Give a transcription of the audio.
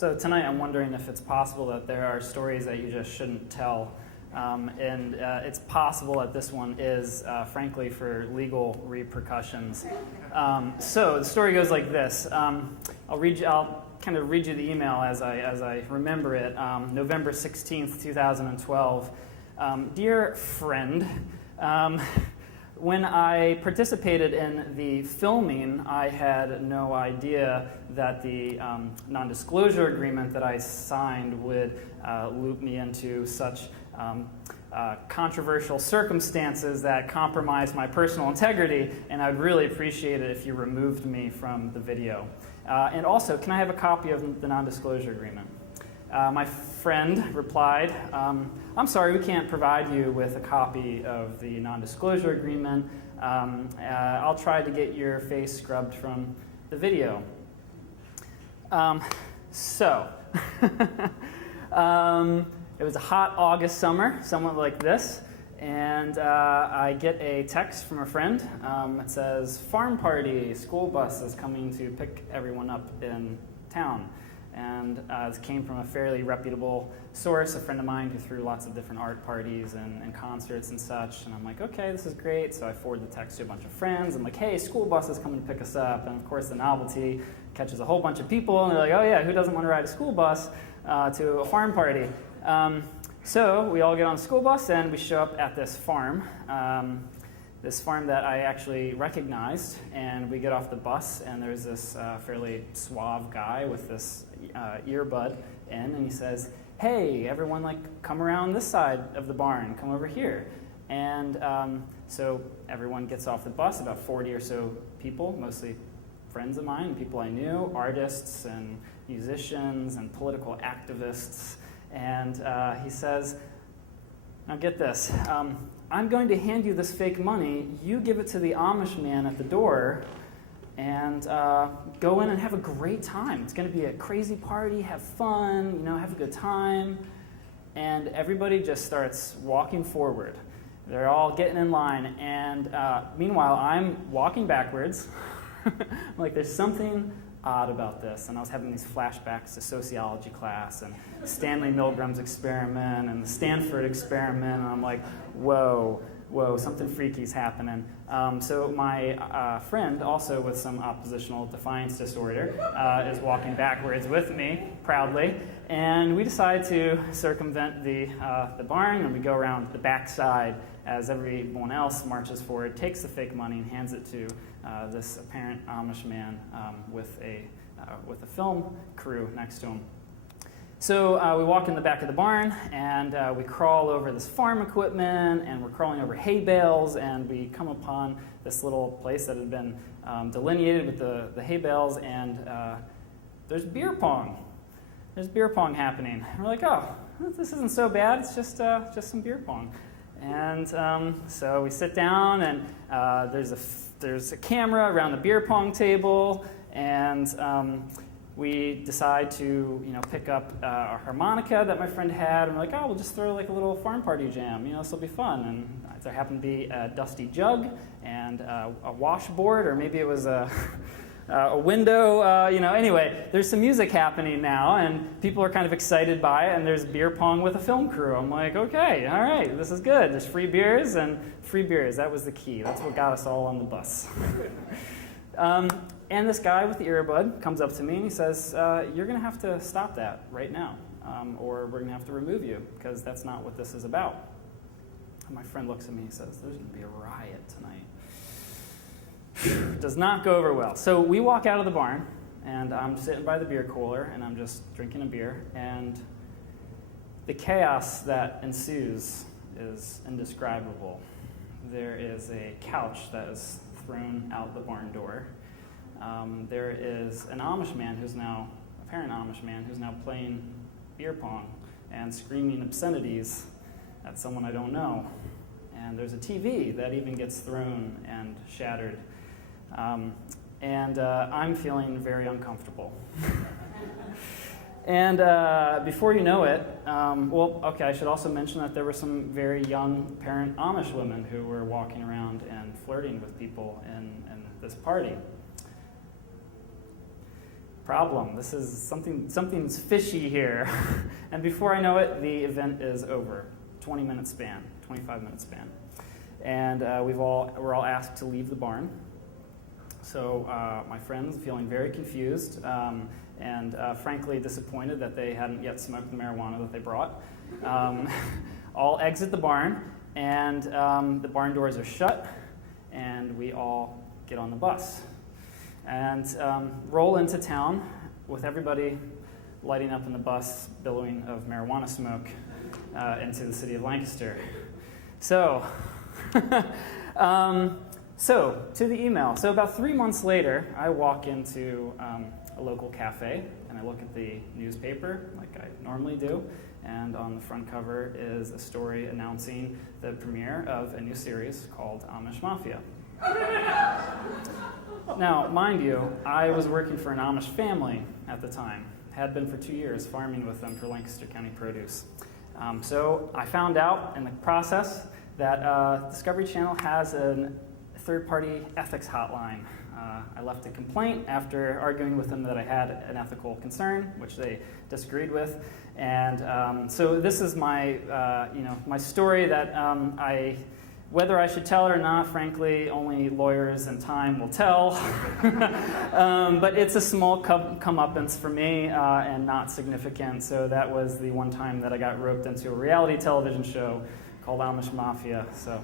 So tonight I'm wondering if it's possible that there are stories that you just shouldn't tell. It's possible that this one is, frankly, for legal repercussions. So the story goes like this. I'll kind of read you the email as I remember it. November 16th, 2012. Dear friend, when I participated in the filming, I had no idea that the non-disclosure agreement that I signed would loop me into such controversial circumstances that compromise my personal integrity, and I'd really appreciate it if you removed me from the video. And also, can I have a copy of the non-disclosure agreement? My friend replied, I'm sorry, we can't provide you with a copy of the non-disclosure agreement. I'll try to get your face scrubbed from the video. It was a hot August summer, somewhat like this, and I get a text from a friend. It says, farm party, school bus is coming to pick everyone up in town. And this came from a fairly reputable source, a friend of mine who threw lots of different art parties and concerts and such. And I'm like, okay, this is great. So I forward the text to a bunch of friends. I'm like, hey, school bus is coming to pick us up. And of course, the novelty catches a whole bunch of people. And they're like, oh yeah, who doesn't want to ride a school bus to a farm party? So we all get on the school bus and we show up at this farm. This farm that I actually recognized, and we get off the bus, and there's this fairly suave guy with this earbud in, and he says, hey, everyone, come around this side of the barn, come over here. And so everyone gets off the bus, about 40 or so people, mostly friends of mine, people I knew, artists and musicians and political activists. And he says, now get this, I'm going to hand you this fake money. You give it to the Amish man at the door and go in and have a great time. It's going to be a crazy party, have fun, have a good time. And everybody just starts walking forward. They're all getting in line. And meanwhile, I'm walking backwards. Like, there's something odd about this. And I was having these flashbacks to sociology class and Stanley Milgram's experiment and the Stanford experiment, and I'm like, whoa, something freaky's happening. So my friend, also with some oppositional defiance disorder, is walking backwards with me, proudly, and we decide to circumvent the barn, and we go around the backside as everyone else marches forward, takes the fake money, and hands it to this apparent Amish man with a film crew next to him. So we walk in the back of the barn, and we crawl over this farm equipment, and we're crawling over hay bales, and we come upon this little place that had been delineated with the hay bales, and there's beer pong. There's beer pong happening. And we're like, oh, this isn't so bad. It's just some beer pong. And so we sit down, and there's a camera around the beer pong table, and we decide to pick up a harmonica that my friend had, and we're like, oh, we'll just throw a little farm party jam. This will be fun. And there happened to be a dusty jug and a washboard, or maybe it was a window. Anyway, there's some music happening now, and people are kind of excited by it, and there's beer pong with a film crew. I'm like, okay, all right, this is good. There's free beers, and free beers, that was the key. That's what got us all on the bus. And this guy with the earbud comes up to me and he says, you're going to have to stop that right now, or we're going to have to remove you, because that's not what this is about. And my friend looks at me and says, there's going to be a riot tonight. Does not go over well. So we walk out of the barn, and I'm sitting by the beer cooler, and I'm just drinking a beer, and the chaos that ensues is indescribable. There is a couch that is thrown out the barn door. There is an Amish man apparent Amish man who's now playing beer pong and screaming obscenities at someone I don't know. And there's a TV that even gets thrown and shattered. And I'm feeling very uncomfortable. And before you know it, I should also mention that there were some very young parent Amish women who were walking around and flirting with people in this party. problem. This is something's fishy here. And before I know it, the event is over. 20-minute span, 25-minute span. And we're all asked to leave the barn. So my friends, feeling very confused and frankly disappointed that they hadn't yet smoked the marijuana that they brought, all exit the barn, and the barn doors are shut, and we all get on the bus and roll into town with everybody lighting up in the bus, billowing of marijuana smoke into the city of Lancaster. So, so to the email. So about 3 months later, I walk into a local cafe, and I look at the newspaper like I normally do, and on the front cover is a story announcing the premiere of a new series called Amish Mafia. Now, mind you, I was working for an Amish family at the time, had been for 2 years, farming with them for Lancaster County Produce. So I found out in the process that Discovery Channel has a third-party ethics hotline. I left a complaint after arguing with them that I had an ethical concern, which they disagreed with. And so this is my, my story that whether I should tell it or not, frankly, only lawyers and time will tell. But it's a small comeuppance for me and not significant. So that was the one time that I got roped into a reality television show called Amish Mafia. So.